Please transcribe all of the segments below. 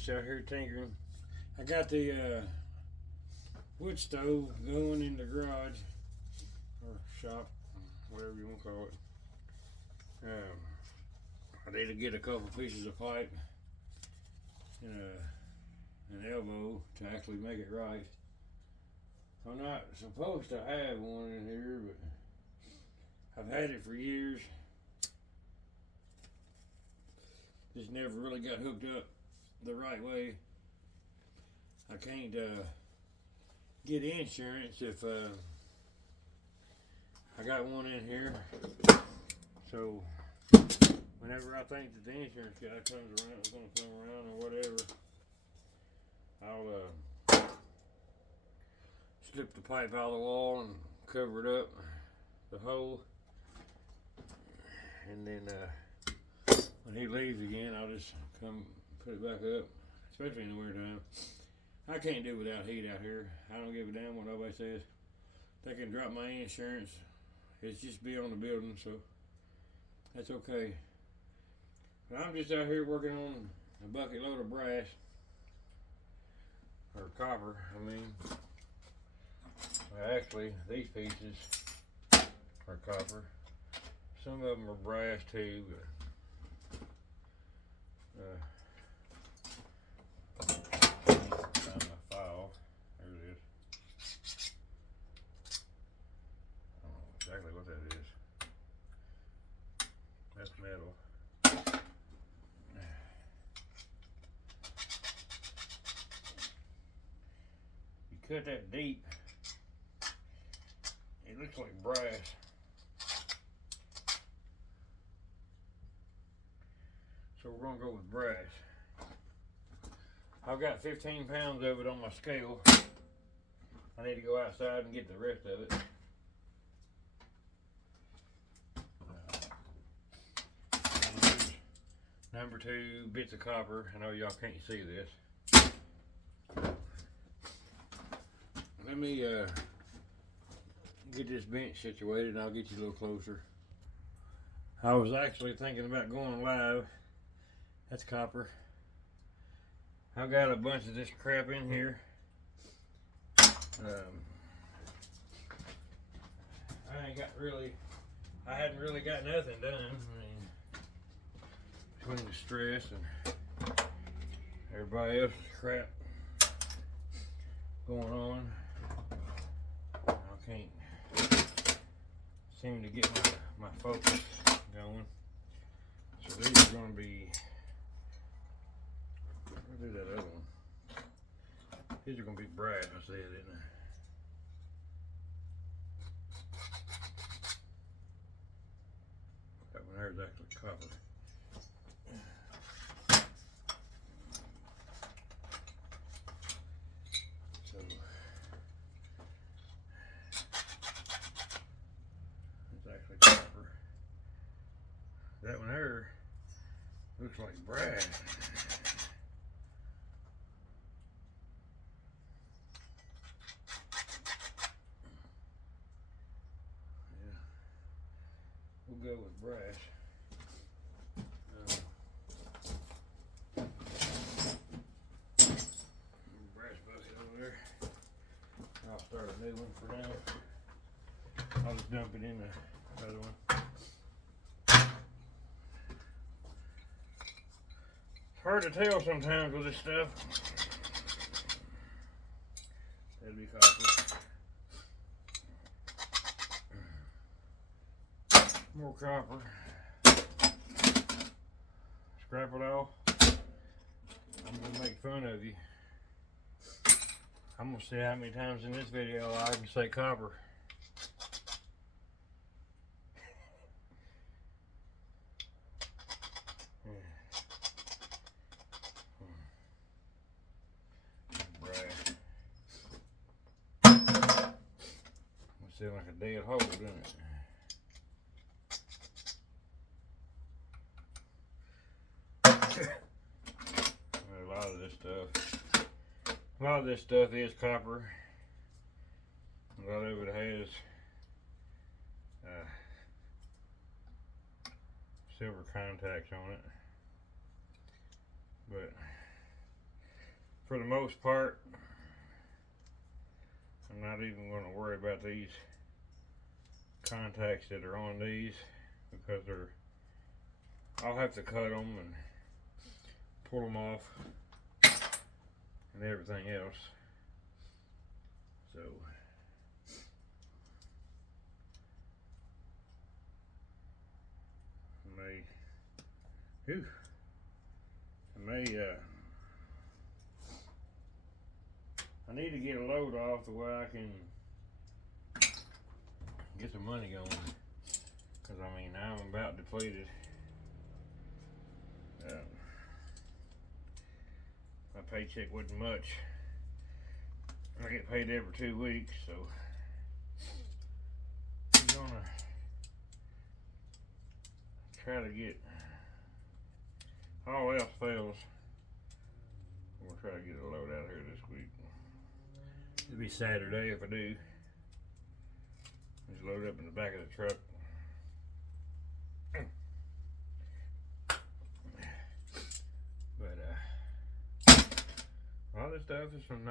just out here tinkering. I got the wood stove going in the garage or shop, whatever you want to call it. I need to get a couple pieces of pipe and an elbow to actually make it right. I'm not supposed to have one in here, but I've had it for years. Just never really got hooked up the right way. I can't get insurance if I got one in here. So whenever I think that the insurance guy comes around, is gonna come around or whatever, I'll slip the pipe out of the wall and cover it up, the hole, and then when he leaves again, I'll just come put it back up, especially in the winter time. I can't do without heat out here. I don't give a damn what nobody says. They can drop my insurance. It's just be on the building, so that's okay. But I'm just out here working on a bucket load of brass, or copper, I mean. Well, actually, these pieces are copper. Some of them are brass too, but find my file. There it is. I don't know exactly what that is. That's metal. You cut that deep, it looks like brass. So we're gonna go with brass. I've got 15 pounds of it on my scale. I need to go outside and get the rest of it. Number 2 bits of copper. I know y'all can't see this. Let me get this bench situated and I'll get you a little closer. I was actually thinking about going live. That's copper. I've got a bunch of this crap in here. I hadn't really got nothing done. I mean, between the stress and everybody else's crap going on, I can't seem to get my focus going. So these are going to be, I'll do that other one. These are going to be brass, I said, isn't they? That one there is actually copper. So it's actually copper. That one there looks like brass. We'll go with brass. Brass bucket over there. I'll start a new one for now. I'll just dump it in the other one. It's hard to tell sometimes with this stuff. That'd be copper. More copper. Scrap it all. I'm gonna make fun of you. I'm gonna see how many times in this video I can say copper. It seems like a dead hole, doesn't it? A lot of this stuff is copper. A lot of it has silver contacts on it, but for the most part, I'm not even going to worry about these contacts that are on these, because I'll have to cut them and pull them off and everything else. So I need to get a load off the way I can get some money going, because I mean, I'm about depleted. My paycheck wasn't much. I get paid every 2 weeks, so I'm gonna try to get, all else fails, I'm gonna try to get a load out here this week. It'll be Saturday if I do. Just load up in the back of the truck. But all this stuff is some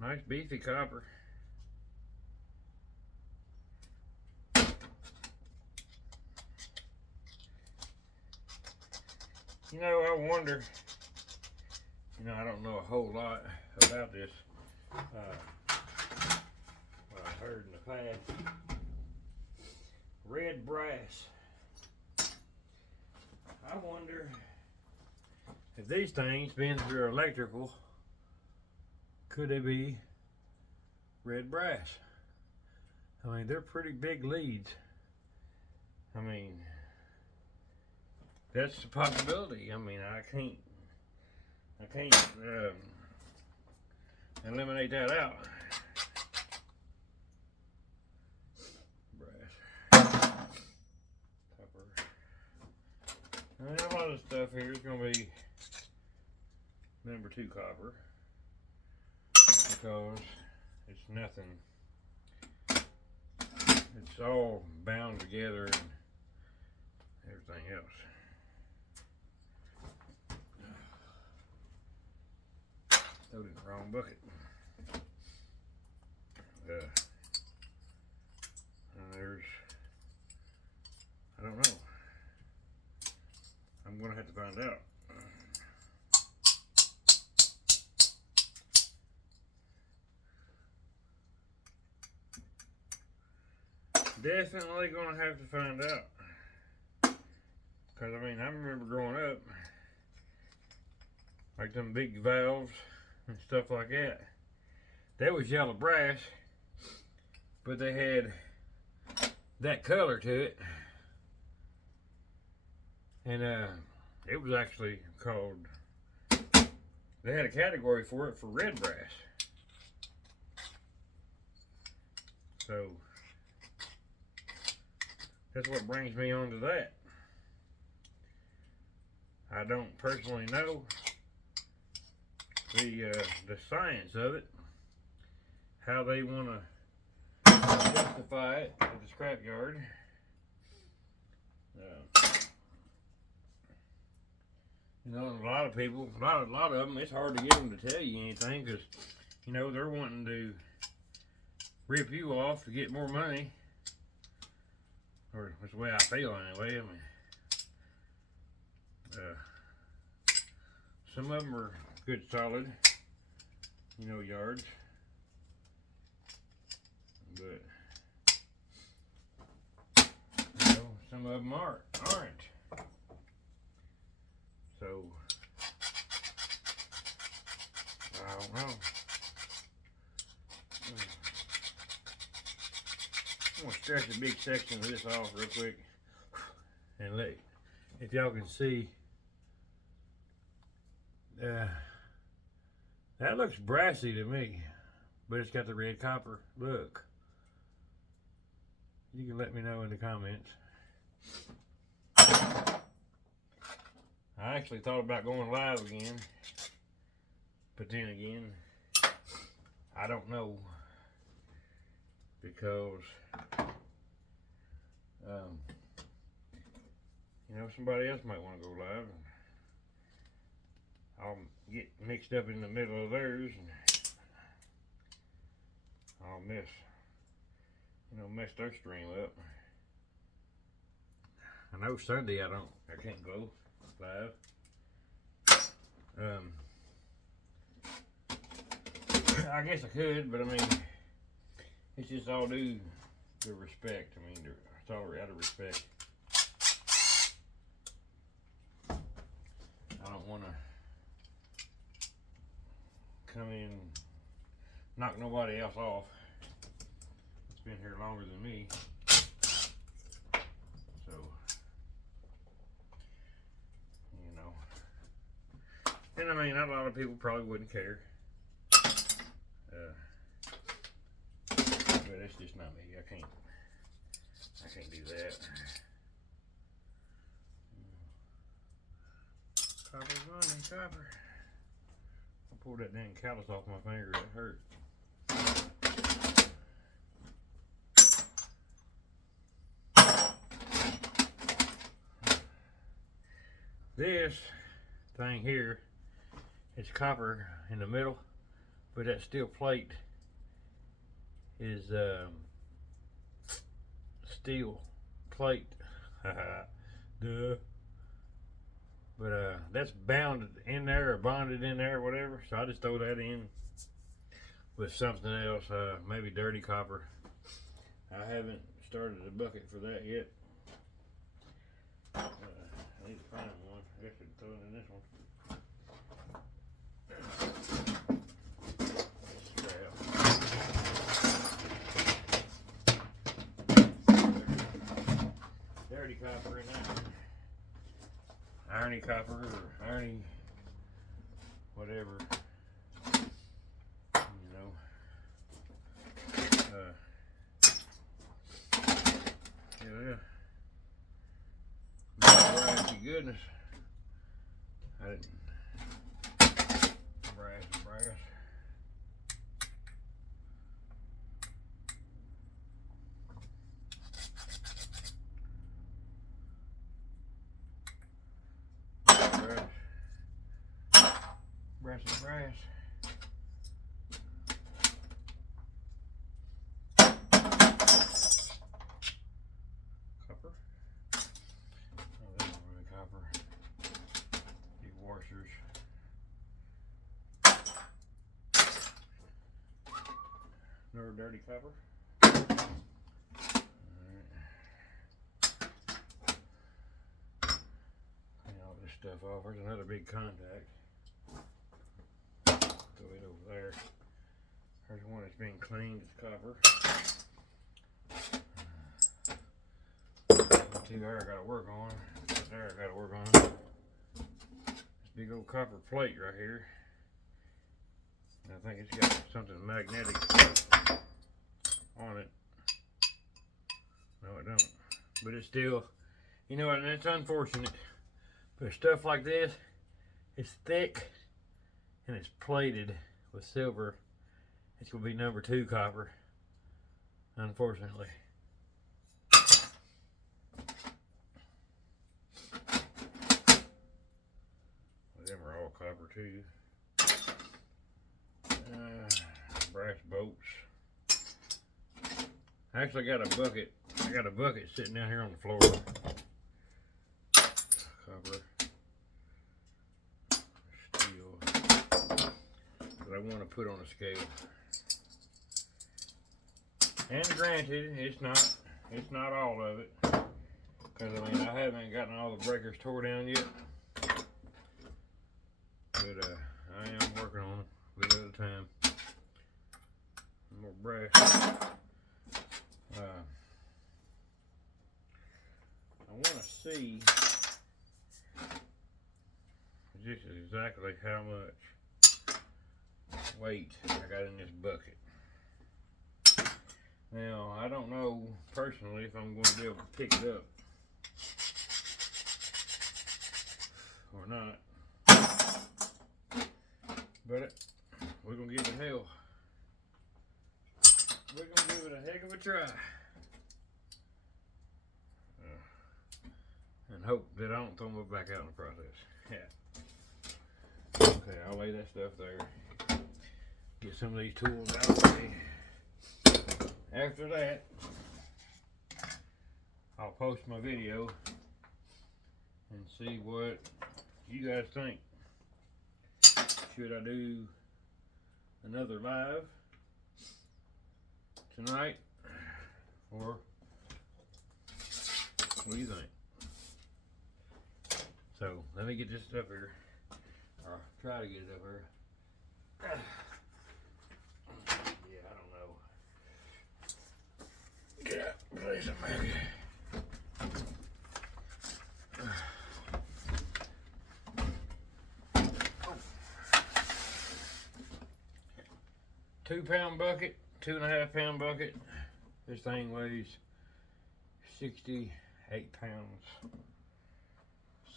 nice beefy copper. You know, I wonder, you know, I don't know a whole lot about this, what I've heard in the past. Red brass. I wonder if these things, being through electrical, could they be red brass? I mean, they're pretty big leads. I mean, that's a possibility. I mean, I can't eliminate that out. Brass, copper. And a lot of stuff here is going to be number 2 copper, because it's nothing. It's all bound together and everything else. Throw it in the wrong bucket. I don't know. I'm gonna have to find out. Definitely gonna have to find out. Cause I mean, I remember growing up, like them big valves and stuff like that. That was yellow brass, but they had that color to it, and it was actually called, they had a category for it for red brass. So that's what brings me on to that. I don't personally know the science of it, how they want to justify it at the scrapyard. You know, a lot of people, a lot of them, it's hard to get them to tell you anything, because, you know, they're wanting to rip you off to get more money, or that's the way I feel anyway. I mean, some of them are good solid, you know, yards, but you know, some of them aren't. So I don't know. I'm gonna stretch a big section of this off real quick and let, if y'all can see, that looks brassy to me, but it's got the red copper look. You can let me know in the comments. I actually thought about going live again, but then again, I don't know, because you know, somebody else might want to go live. I'll get mixed up in the middle of theirs, and I'll mess their stream up. I know Sunday I can't go live. I guess I could, but I mean, it's just all due to respect. I mean, it's all out of respect. I don't want to come in and knock nobody else off. It's been here longer than me. So, you know. And I mean, a lot of people probably wouldn't care. But it's just not me. I can't do that. Copper's running, copper. I pulled that dang callus off my finger. It hurt. This thing here is copper in the middle, but that steel plate is steel plate. Duh. But that's bounded in there or bonded in there or whatever, so I just throw that in with something else, maybe dirty copper. I haven't started a bucket for that yet. I need to find one. I guess I could throw it in this one. Dirty copper in that one. Irony copper or irony whatever, you know. Yeah. Brassy goodness. I didn't. Brass. Brass. Copper. Oh, that's not really copper. These washers. Another dirty copper. Alright. Clean all this stuff off. There's another big contact. Throw it over there. There's one that's being cleaned. It's copper. Two there I gotta work on. There I gotta work on. This big old copper plate right here. I think it's got something magnetic on it. No, it don't. But it's still, you know, and it's unfortunate. But stuff like this, it's thick and it's plated with silver. It's gonna be number 2 copper, unfortunately. Them are all copper too. Brass bolts. I actually got a bucket. I got a bucket sitting down here on the floor. Copper. Steel. But I want to put on a scale. And granted, it's not all of it. Because I mean, I haven't gotten all the breakers tore down yet. But I am working on it a little at a time. More brass. I want to see just exactly how much weight I got in this bucket. Now, I don't know personally if I'm going to be able to pick it up or not. But we're going to give it hell. We're going to give it a heck of a try. And hope that I don't throw it back out in the process. Yeah. Okay, I'll lay that stuff there. Get some of these tools out of the way. After that, I'll post my video and see what you guys think. Should I do another live tonight, or what do you think? So let me get this up here, or try to get it up here. Yeah, I don't know. Get out, place it back. 2 pound bucket, 2.5 pound bucket. This thing weighs 68 pounds.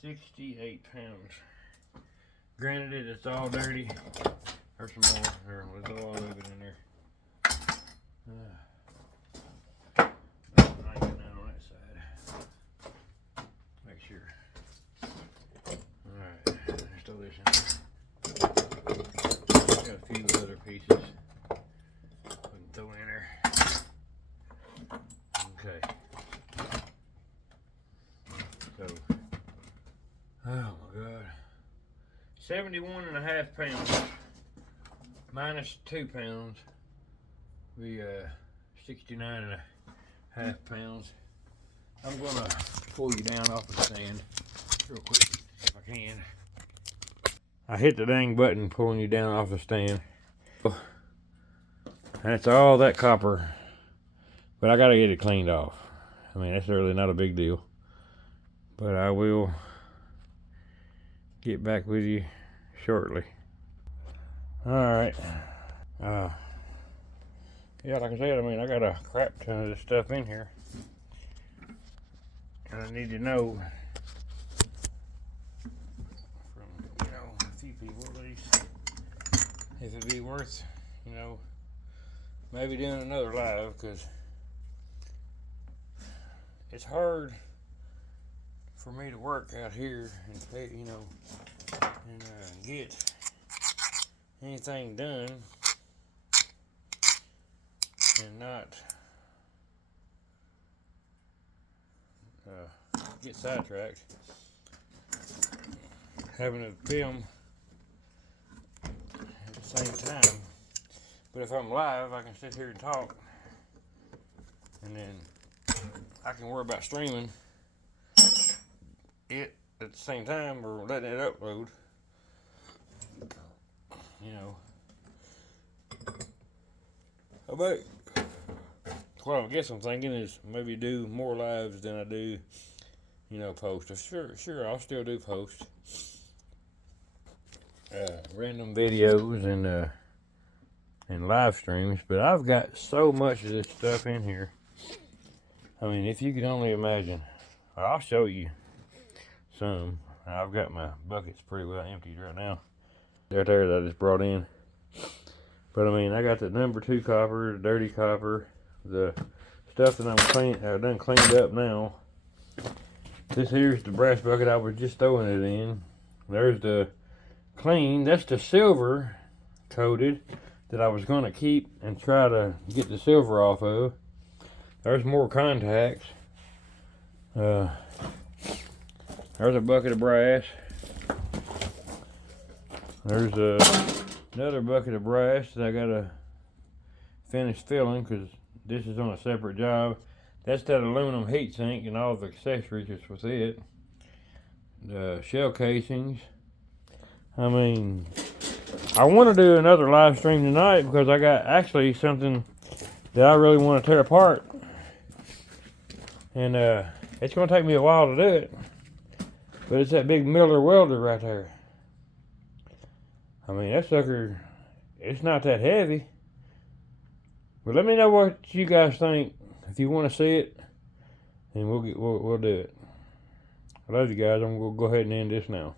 68 pounds. Granted, it's all dirty. There's some more. There's a lot of it in there. I ain't getting that on that side. Make sure. Alright, let's throw this in there. Got a few other pieces we can throw in there. Okay. So, oh my God. 71.5 pounds minus 2 pounds. We 69.5 pounds. I'm gonna pull you down off the stand real quick if I can. I hit the dang button pulling you down off the stand. That's all that copper, but I gotta get it cleaned off. I mean, that's really not a big deal, but I will get back with you shortly. All right. Yeah, like I said, I mean, I got a crap ton of this stuff in here, and I need to know from, a few people at least, if it'd be worth, maybe doing another live, because it's hard for me to work out here and pay, and get anything done and not get sidetracked. Having to film at the same time. But if I'm live, I can sit here and talk, and then I can worry about streaming it at the same time or letting it upload. I guess I'm thinking is maybe do more lives than I do, post. Sure, I'll still do post random videos and live streams, but I've got so much of this stuff in here. I mean, if you could only imagine. I'll show you some. I've got my buckets pretty well emptied right now. They're there that I just brought in. But I mean, I got the number 2 copper, the dirty copper, the stuff that I've done cleaned up now. This here's the brass bucket I was just throwing it in. There's the clean, that's the silver coated that I was going to keep and try to get the silver off of. There's more contacts. There's a bucket of brass. There's another bucket of brass that I gotta finish filling because this is on a separate job. That's that aluminum heat sink and all the accessories that's with it. The shell casings. I mean, I want to do another live stream tonight because I got actually something that I really want to tear apart. And it's going to take me a while to do it. But it's that big Miller welder right there. I mean, that sucker, it's not that heavy. But let me know what you guys think. If you want to see it, and we'll do it. I love you guys. I'm going to go ahead and end this now.